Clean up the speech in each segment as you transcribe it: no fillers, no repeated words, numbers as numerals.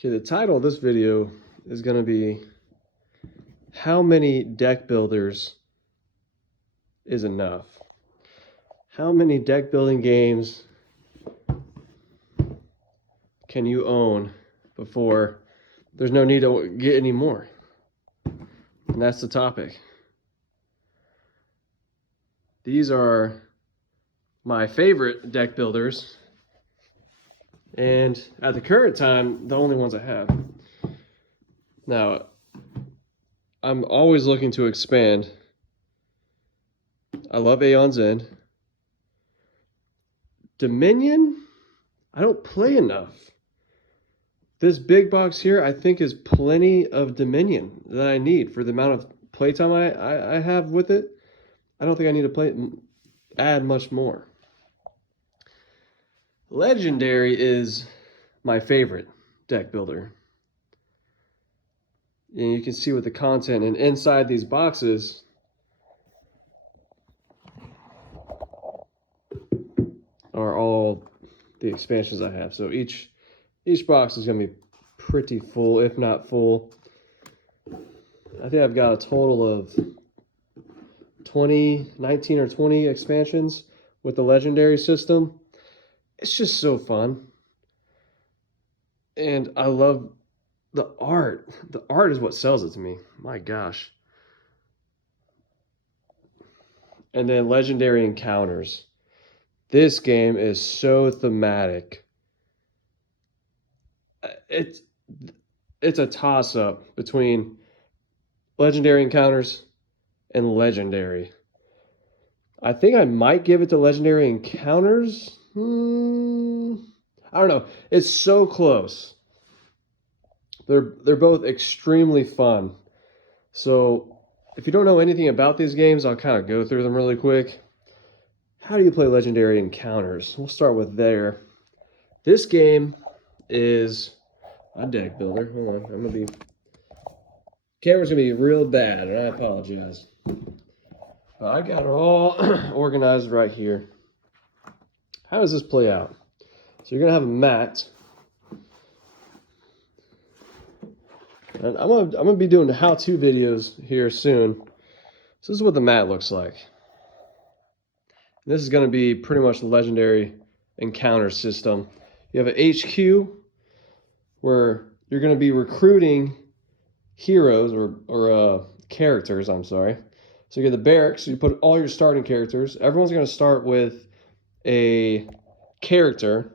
Okay, the title of this video is going to be how many deck builders is enough? How many deck building games can you own before there's no need to get any more? And that's the topic. These are my favorite deck builders, and at the current time, the only ones I have. Now, I'm always looking to expand. I love Aeon's End. Dominion, I don't play enough. This big box here, I think, is plenty of Dominion that I need for the amount of playtime I have with it. I don't think I need to add much more. Legendary is my favorite deck builder. And you can see with the content and inside these boxes are all the expansions I have. So each box is going to be pretty full, if not full. I think I've got a total of 19 or 20 expansions with the Legendary system. It's just so fun. And I love the art. The art is what sells it to me. My gosh. And then Legendary Encounters. This game is so thematic. It's a toss-up between Legendary Encounters and Legendary. I think I might give it to Legendary Encounters. I don't know. It's so close. They're both extremely fun. So if you don't know anything about these games, I'll kind of go through them really quick. How do you play Legendary Encounters? We'll start with there. This game is a deck builder. Hold on, camera's gonna be real bad, and I apologize. But I got it all organized right here. How does this play out? So you're gonna have a mat, and I'm gonna be doing the how-to videos here soon. So this is what the mat looks like. This is gonna be pretty much the Legendary Encounter system. You have an HQ where you're gonna be recruiting heroes or characters. I'm sorry. So you get the barracks. So you put all your starting characters. Everyone's gonna start with a character,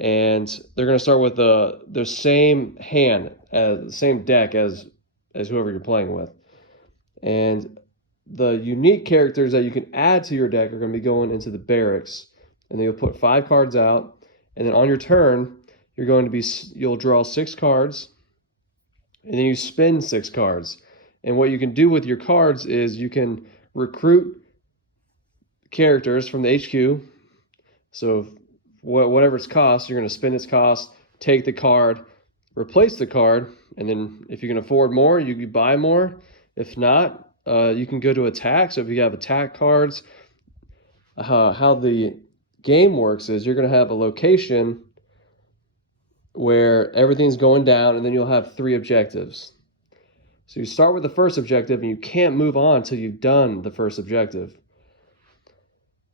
and they're going to start with the same hand, the same deck as whoever you're playing with. And the unique characters that you can add to your deck are going to be going into the barracks, and then you'll put 5 cards out, and then on your turn, you'll draw 6 cards, and then you spin 6 cards. And what you can do with your cards is you can recruit characters from the HQ. So whatever its cost, you're going to spend its cost, take the card, replace the card, and then if you can afford more, you can buy more. If not, you can go to attack. So if you have attack cards, how the game works is you're going to have a location where everything's going down, and then you'll have 3 objectives. So you start with the first objective, and you can't move on until you've done the first objective.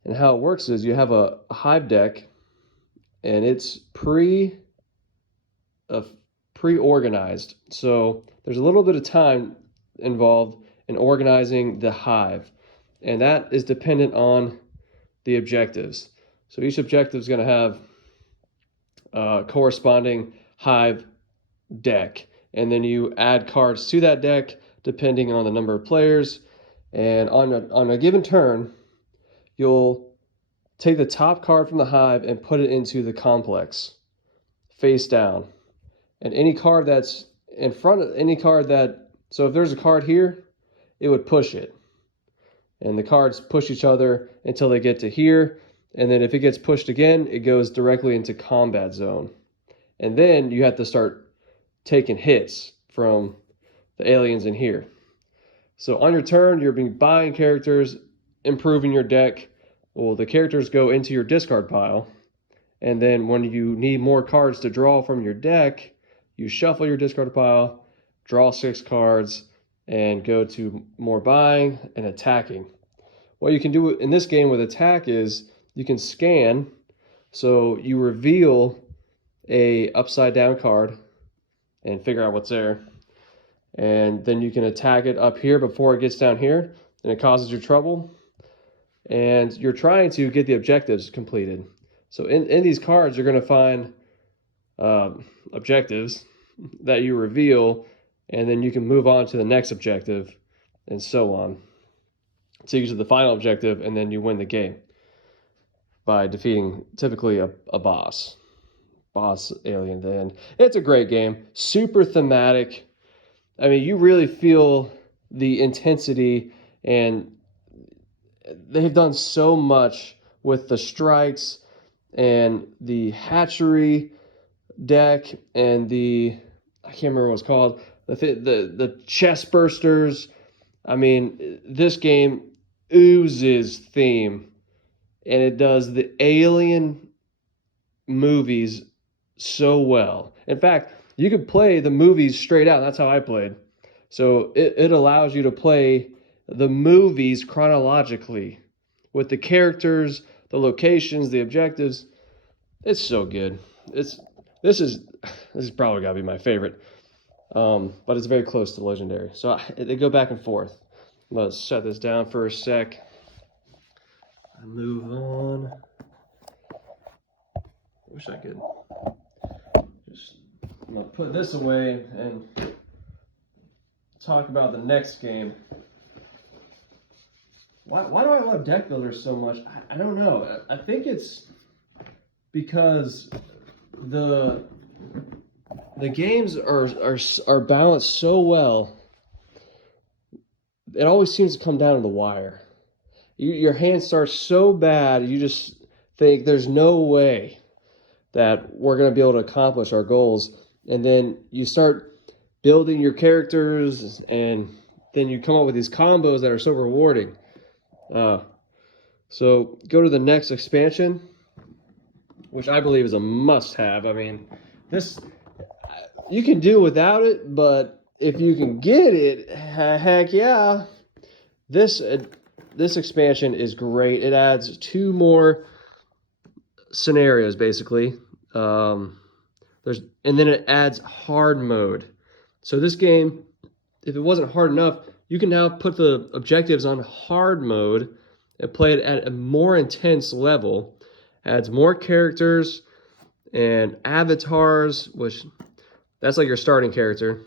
And how it works is you have a hive deck, and it's pre-organized. So there's a little bit of time involved in organizing the hive, and that is dependent on the objectives. So each objective is going to have a corresponding hive deck, and then you add cards to that deck depending on the number of players. And on a given turn, you'll take the top card from the hive and put it into the complex, face down. And any card that's in front of so if there's a card here, it would push it. And the cards push each other until they get to here. And then if it gets pushed again, it goes directly into combat zone. And then you have to start taking hits from the aliens in here. So on your turn, you're buying characters, improving your deck. Well, the characters go into your discard pile, and then when you need more cards to draw from your deck, you shuffle your discard pile, draw 6 cards, and go to more buying and attacking. What you can do in this game with attack is you can scan, so you reveal a upside down card and figure out what's there. And then you can attack it up here before it gets down here, and it causes you trouble. And you're trying to get the objectives completed. So in these cards, you're going to find objectives that you reveal, and then you can move on to the next objective, and so on. So you get to the final objective, and then you win the game by defeating typically a boss alien at the end. It's a great game, super thematic. I mean, you really feel the intensity, and they've done so much with the strikes and the hatchery deck and I can't remember what it's called, the chest bursters. I mean, this game oozes theme, and it does the Alien movies so well. In fact, you could play the movies straight out. That's how I played. So it allows you to play the movies chronologically with the characters, the locations, the objectives. It's so good. This is probably gotta be my favorite, but it's very close to Legendary. So they go back and forth. Let's shut this down for a sec and move on. I wish I could just, I'm gonna put this away and talk about the next game. Why do I love deck builders so much? I don't know. I think it's because the games are balanced so well. It always seems to come down to the wire. Your hand starts so bad, you just think there's no way that we're going to be able to accomplish our goals. And then you start building your characters, and then you come up with these combos that are so rewarding. So go to the next expansion, which I believe is a must-have. I mean, this, you can do without it, but if you can get it, heck yeah. This expansion is great. It adds 2 more scenarios, basically. And then it adds hard mode. So this game, if it wasn't hard enough, you can now put the objectives on hard mode and play it at a more intense level. Adds more characters and avatars, which that's like your starting character,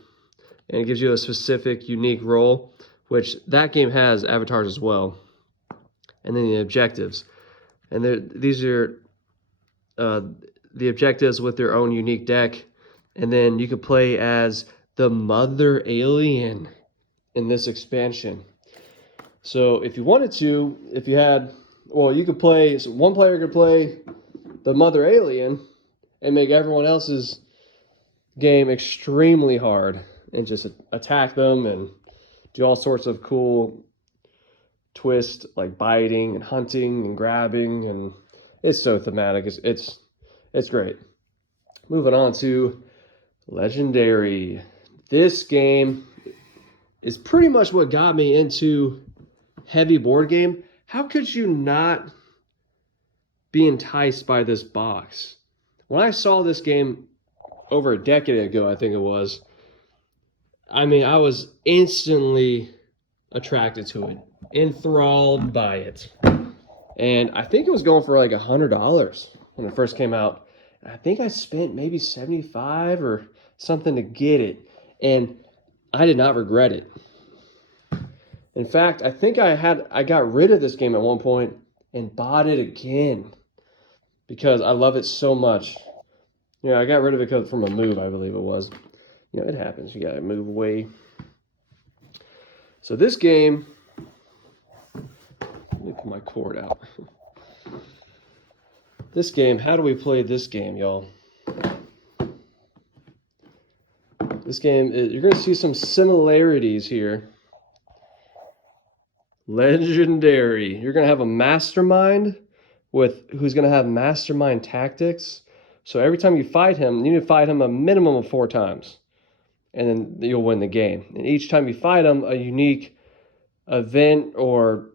and it gives you a specific unique role, which that game has avatars as well. And then the objectives, and these are the objectives with their own unique deck. And then you could play as the mother alien in this expansion. So if you wanted to, if you had, well, you could play, so one player could play the mother alien and make everyone else's game extremely hard and just attack them and do all sorts of cool twists, like biting and hunting and grabbing, and it's so thematic. It's great. Moving on to Legendary. This game is pretty much what got me into heavy board game. How could you not be enticed by this box? When I saw this game over a decade ago, I think it was, I mean, I was instantly attracted to it, enthralled by it. And I think it was going for like $100 when it first came out. I think I spent maybe $75 or something to get it, and I did not regret it. In fact, I think I got rid of this game at one point and bought it again because I love it so much. You know, I got rid of it from a move, I believe it was. You know, it happens. You gotta move away. So this game, let me put my cord out. This game, how do we play this game, y'all? This game, you're going to see some similarities here. Legendary. You're going to have a mastermind who's going to have mastermind tactics, So every time you fight him, you need to fight him a minimum of 4 times. And then you'll win the game. And each time you fight him, a unique event or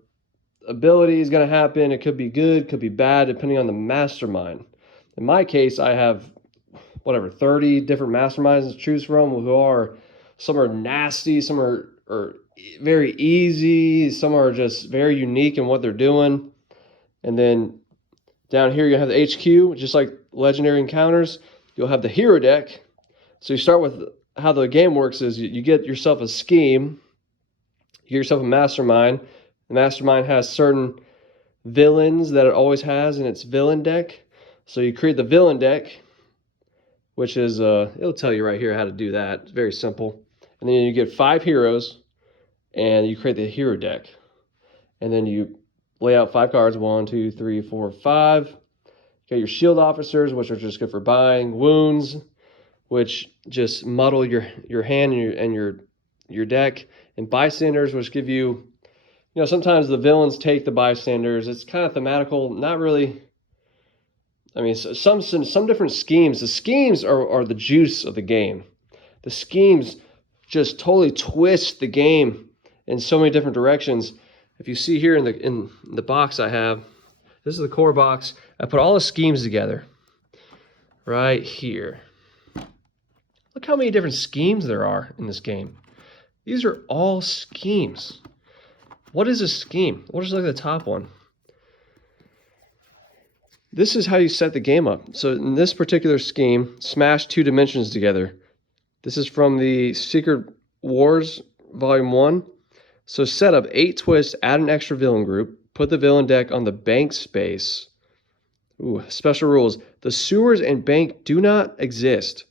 ability is going to happen. It could be good, could be bad, depending on the mastermind. In my case, I have 30 different masterminds to choose from, some are nasty, some are very easy, some are just very unique in what they're doing. And then down here you have the HQ, just like legendary encounters. You'll have the hero deck. So you start with how the game works is you get yourself a scheme, you get yourself a mastermind. The mastermind has certain villains that it always has in its villain deck. So you create the villain deck, which is, it'll tell you right here how to do that. It's very simple. And then you get 5 heroes, and you create the hero deck. And then you lay out 5 cards, 1, 2, 3, 4, 5. You got your shield officers, which are just good for buying. Wounds, which just muddle your hand and your deck. And bystanders, which give you, sometimes the villains take the bystanders. It's kind of thematical, not really. I mean, some different schemes. The schemes are the juice of the game. The schemes just totally twist the game in so many different directions. If you see here in the box I have, this is the core box. I put all the schemes together right here. Look how many different schemes there are in this game. These are all schemes. What is a scheme? We'll just look at the top one. This is how you set the game up. So in this particular scheme, smash 2 dimensions together. This is from the Secret Wars Volume 1. So set up 8 twists, add an extra villain group, put the villain deck on the bank space. Ooh, special rules. The sewers and bank do not exist.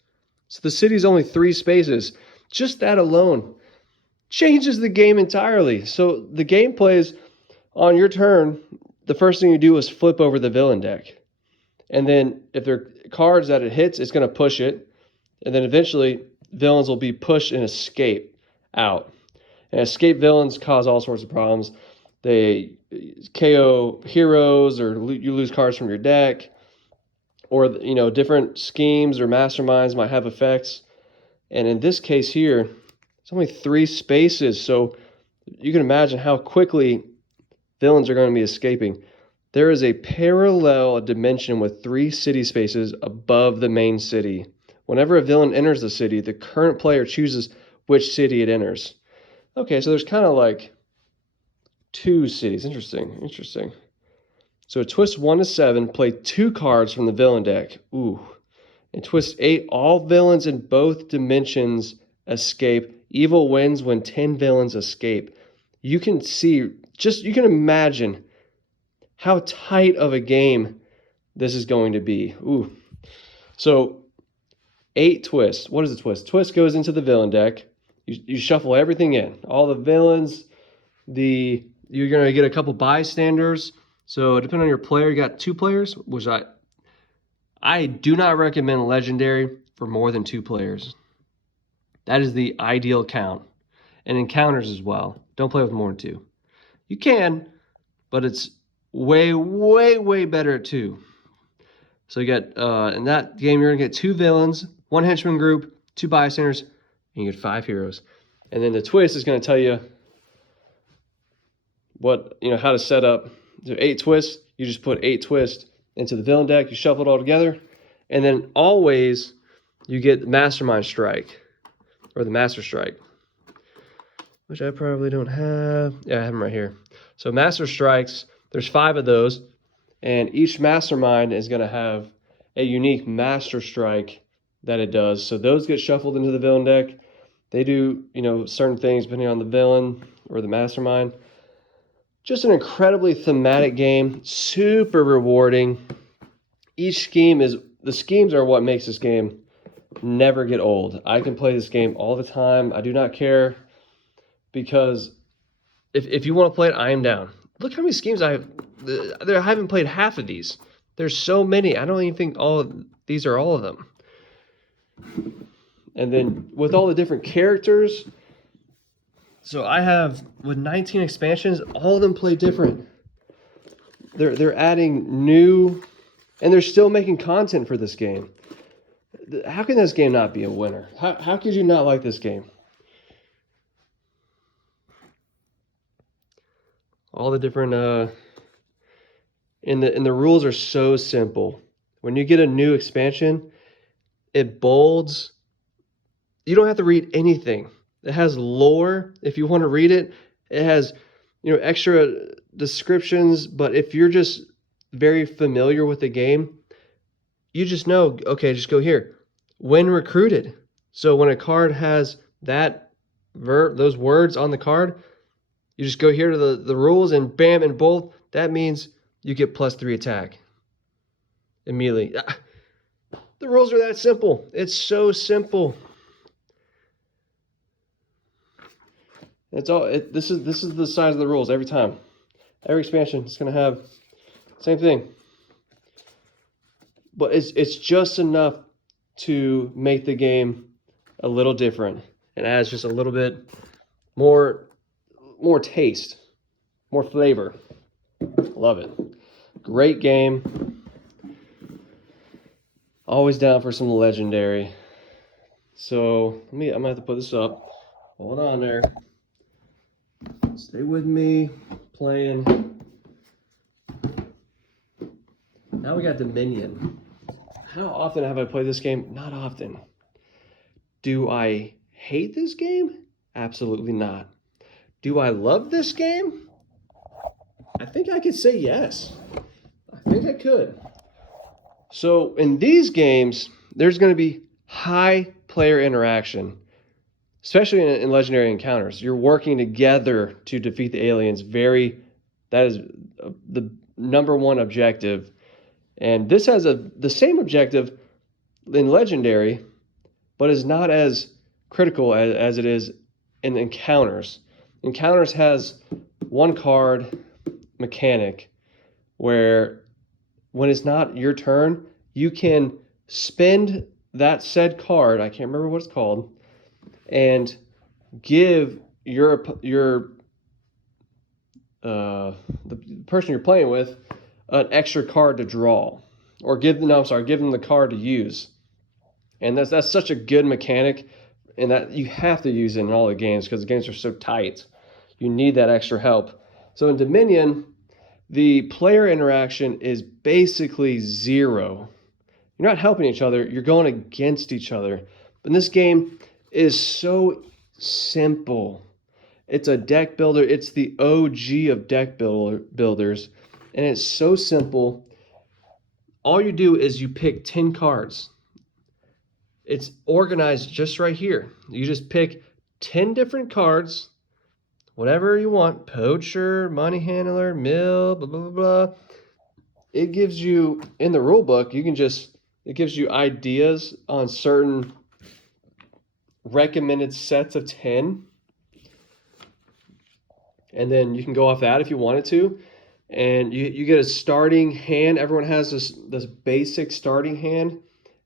So the city's only 3 spaces. Just that alone changes the game entirely. So the gameplay is on your turn. The first thing you do is flip over the villain deck. And then if there are cards that it hits, it's going to push it. And then eventually villains will be pushed and escape out. And escape villains cause all sorts of problems. They KO heroes, or you lose cards from your deck. Or, different schemes or masterminds might have effects. And in this case here, it's only 3 spaces. So you can imagine how quickly villains are going to be escaping. There is a parallel dimension with 3 city spaces above the main city. Whenever a villain enters the city, the current player chooses which city it enters. Okay, so there's kind of like 2 cities. Interesting. So twist 1 to 7, play 2 cards from the villain deck. Ooh. And twist 8, all villains in both dimensions escape. Evil wins when 10 villains escape. You can imagine how tight of a game this is going to be. Ooh. So 8 twists. What is a twist? Twist goes into the villain deck. You shuffle everything in. All the villains. You're going to get a couple bystanders. So depending on your player, you got 2 players, which I do not recommend legendary for more than 2 players. That is the ideal count. And encounters as well. Don't play with more than 2. You can, but it's way, way, way better at 2. So you got, in that game, you're going to get 2 villains, 1 henchman group, 2 bystanders, and you get 5 heroes. And then the twist is going to tell you how to set up. So 8 twists, you just put 8 twists into the villain deck, you shuffle it all together, and then always you get the Mastermind Strike, or the Master Strike, which I probably don't have. Yeah, I have them right here. So Master Strikes, there's 5 of those, and each Mastermind is going to have a unique Master Strike that it does. So those get shuffled into the villain deck. They do, certain things depending on the villain or the Mastermind. Just an incredibly thematic game, super rewarding. The schemes are what makes this game never get old. I can play this game all the time. I do not care, because if you want to play it, I am down. Look how many schemes I haven't played half of these. There's so many. I don't even think these are all of them. And then with all the different characters, so I have, with 19 expansions, all of them play different. They're adding new And they're still making content for this game. How can this game not be a winner? How could you not like this game? All the different and the rules are so simple. When you get a new expansion, it bolds. You don't have to read anything. It has lore if you want to read it. It has, extra descriptions, but if you're just very familiar with the game, you just know, okay, just go here. When recruited. So when a card has that those words on the card, you just go here to the rules and bam, in bold, that means you get +3 attack immediately. The rules are that simple. It's so simple. That's all. This is the size of the rules every time. Every expansion is going to have same thing. But it's just enough to make the game a little different. It adds just a little bit more taste, more flavor. Love it. Great game. Always down for some legendary. So I'm gonna have to put this up. Hold on there. Stay with me. Playing. Now we got Dominion. How often have I played this game? Not often. Do I hate this game? Absolutely not. Do I love this game? I think I could say yes. I think I could. So in these games, there's going to be high player interaction, especially in Legendary Encounters. You're working together to defeat the aliens. That is the #1 objective. And this has the same objective in Legendary, but is not as critical as it is in Encounters. Encounters has one card mechanic where when it's not your turn, you can spend that said card, I can't remember what it's called, and give the person you're playing with an extra card to draw, or give them the card to use. And that's such a good mechanic, and that you have to use it in all the games because the games are so tight. You need that extra help. So in Dominion, the player interaction is basically zero. You're not helping each other, you're going against each other. But this game is so simple. It's a deck builder. It's the OG of deck builders. And it's so simple. All you do is you pick 10 cards. It's organized just right here. You just pick 10 different cards, whatever you want, poacher, money handler, mill, blah, blah, blah, blah. It gives you, in the rule book, it gives you ideas on certain recommended sets of 10. And then you can go off that if you wanted to. And you get a starting hand. Everyone has this basic starting hand.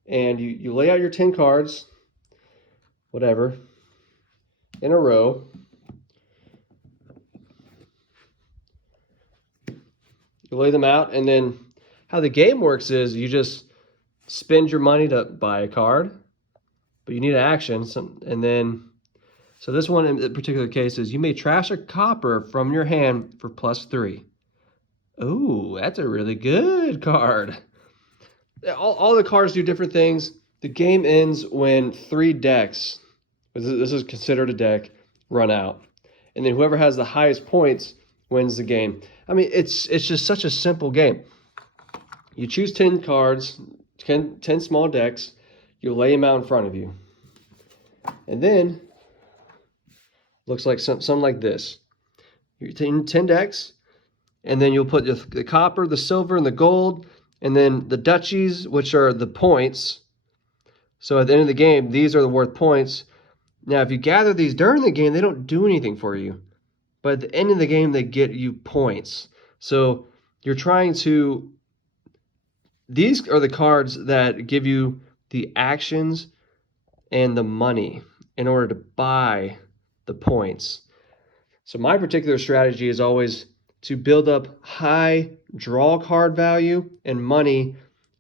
And you lay out your 10 cards, whatever, in a row. You lay them out, and then how the game works is you just spend your money to buy a card, but you need an action. So this one in the particular case is you may trash a copper from your hand for +3. Ooh, that's a really good card. All the cards do different things. The game ends when 3 decks, this is considered a deck, run out. And then whoever has the highest points wins the game. I mean, it's just such a simple game. You choose 10 cards, 10 small decks. You lay them out in front of you. And then, looks like something like this. You're taking 10 decks, and then you'll put the copper, the silver, and the gold, and then the duchies, which are the points. So at the end of the game, these are the worth points. Now, if you gather these during the game, they don't do anything for you. But at the end of the game, they get you points. So you're trying to... These are the cards that give you the actions and the money in order to buy the points. So my particular strategy is always to build up high draw card value and money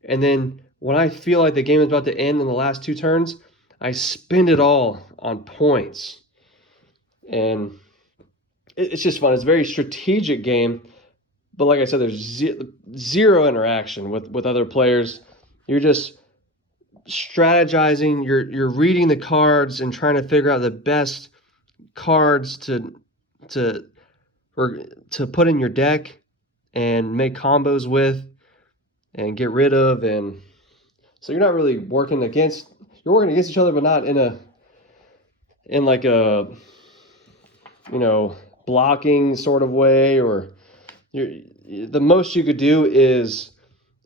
And then when I feel like the game is about to end in the last 2 turns, I spend it all on points. And it's just fun. It's a very strategic game. But like I said, there's zero interaction with other players. You're just strategizing. You're reading the cards and trying to figure out the best cards to put in your deck and make combos with and get rid of. And so you're not really working against each other, but not in like a blocking sort of way. Or the most you could do is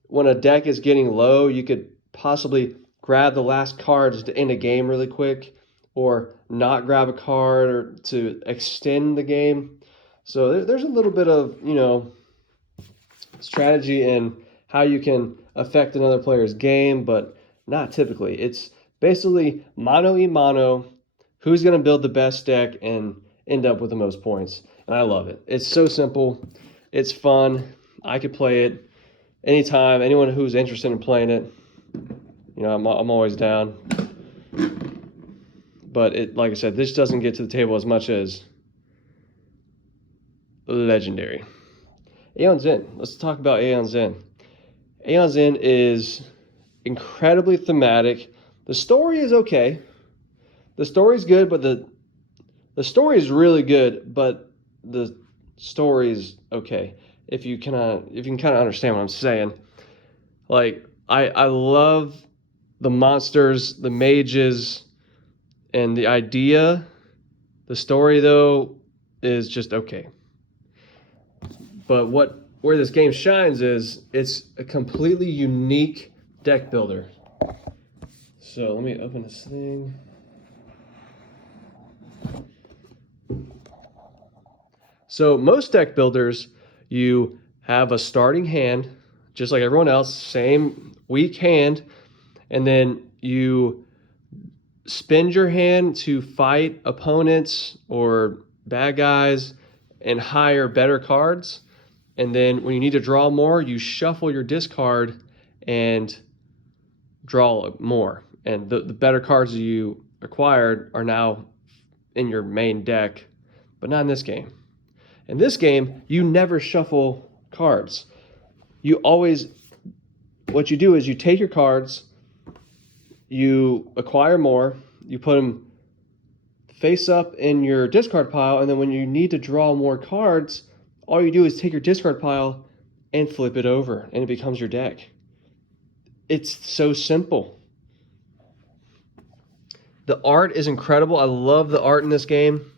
when a deck is getting low, you could possibly grab the last cards to end a game really quick, or not grab a card or to extend the game. So there's a little bit of strategy in how you can affect another player's game, but not typically. It's basically mano a mano, who's going to build the best deck and end up with the most points. And I love it. It's so simple. It's fun. I could play it anytime. Anyone who's interested in playing it, I'm always down. But like I said, this doesn't get to the table as much as Legendary. Aeon Zin. Let's talk about Aeon Zin. Aeon Zin is incredibly thematic. The story is okay. The story's good, but the story is really good, but the story's okay. If you can kind of understand what I'm saying. Like, I love the monsters, the mages, and the idea. The story, though, is just okay. But where this game shines is it's a completely unique deck builder. So let me open this thing. So most deck builders, you have a starting hand, just like everyone else, same weak hand, and then you spend your hand to fight opponents or bad guys and hire better cards. And then when you need to draw more, you shuffle your discard and draw more. And the better cards you acquired are now in your main deck, but not in this game. In this game, you never shuffle cards. What you do is you take your cards, you acquire more, you put them face up in your discard pile, and then when you need to draw more cards, all you do is take your discard pile and flip it over, and it becomes your deck. It's so simple. The art is incredible. I love the art in this game.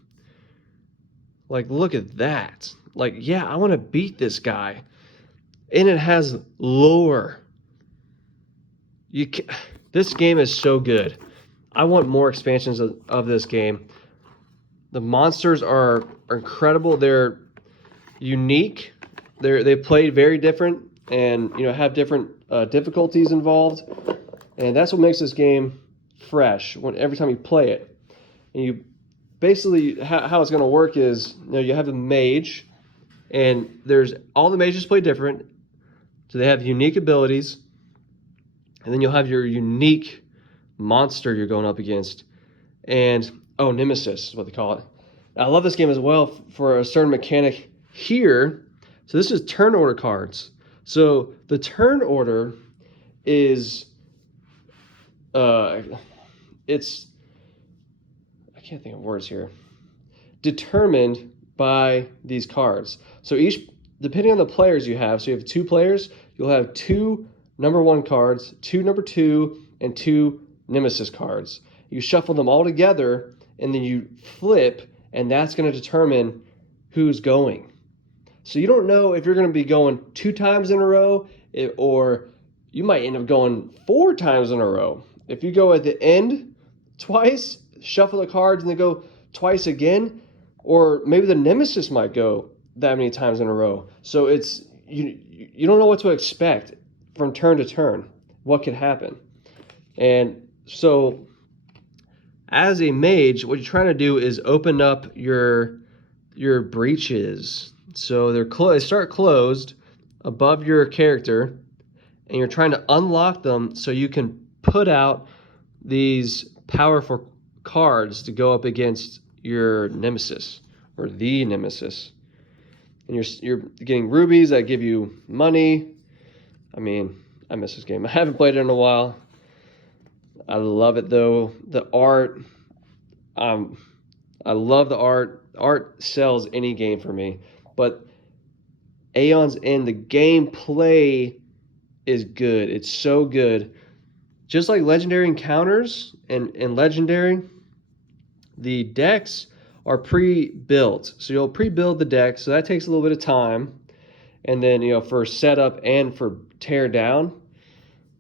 Like, look at that. Like, yeah, I want to beat this guy. And it has lore. This game is so good. I want more expansions of this game. The monsters are incredible. They're unique. They play very different and have different difficulties involved. And that's what makes this game fresh every time you play it. And you basically, how it's going to work is, you have a mage, and all the mages play different, so they have unique abilities, and then you'll have your unique monster you're going up against, and Nemesis is what they call it. I love this game as well for a certain mechanic here. So this is turn order cards. So the turn order is, it's, I can't think of words here, determined by these cards. So depending on the players you have, so you have 2 players, you'll have 2 number 1 cards, 2 number 2, and 2 Nemesis cards. You shuffle them all together, and then you flip, and that's going to determine who's going. So you don't know if you're going to be going 2 times in a row, or you might end up going 4 times in a row. If you go at the end twice, shuffle the cards, and then go twice again, or maybe the Nemesis might go that many times in a row. So you don't know what to expect from turn to turn, what could happen. And so as a mage, what you're trying to do is open up your breaches. So they start closed above your character, and you're trying to unlock them so you can put out these powerful cards to go up against your nemesis or the nemesis. And you're getting rubies that give you money. I mean, I miss this game. I haven't played it in a while. I love it though. The art, I love the art. Art sells any game for me. But Aeon's End, the gameplay is good. It's so good. Just like Legendary Encounters and Legendary, the decks are pre-built. So you'll pre-build the deck, so that takes a little bit of time. And then, for setup and for tear down,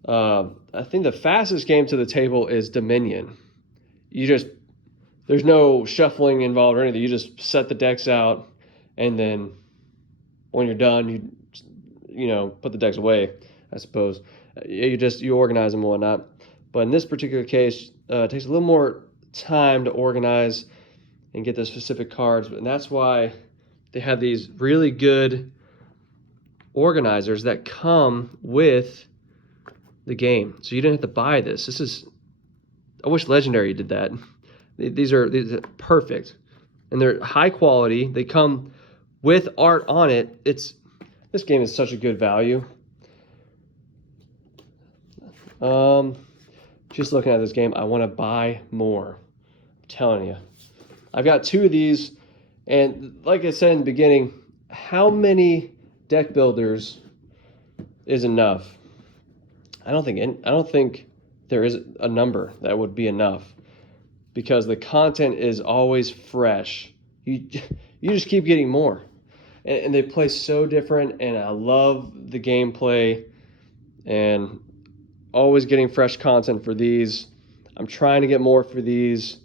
I think the fastest game to the table is Dominion. There's no shuffling involved or anything. You just set the decks out, and then when you're done, you put the decks away, I suppose. You organize them and whatnot. But in this particular case, it takes a little more time to organize and get the specific cards, and that's why they have these really good organizers that come with the game. So you didn't have to buy this. I wish Legendary did that. These are perfect, and they're high quality. They come with art on it. This game is such a good value. Just looking at this game, I want to buy more. I'm telling you. I've got 2 of these, and like I said in the beginning, how many deck builders is enough? I don't think there is a number that would be enough, because the content is always fresh. You just keep getting more, and they play so different, and I love the gameplay, and always getting fresh content for these. I'm trying to get more for these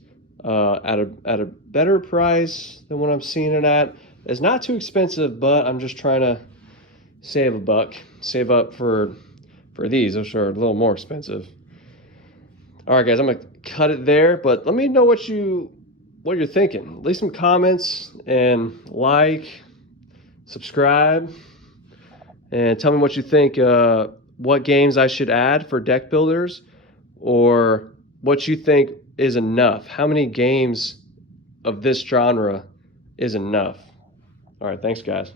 at a better price than what I'm seeing it at. It's not too expensive, but I'm just trying to save a buck, save up for these, which are a little more expensive. All right, guys, I'm gonna cut it there, but let me know what you're thinking. Leave some comments and subscribe, and tell me what you think. What games I should add for deck builders, or what you think is enough. How many games of this genre is enough? All right, thanks, guys.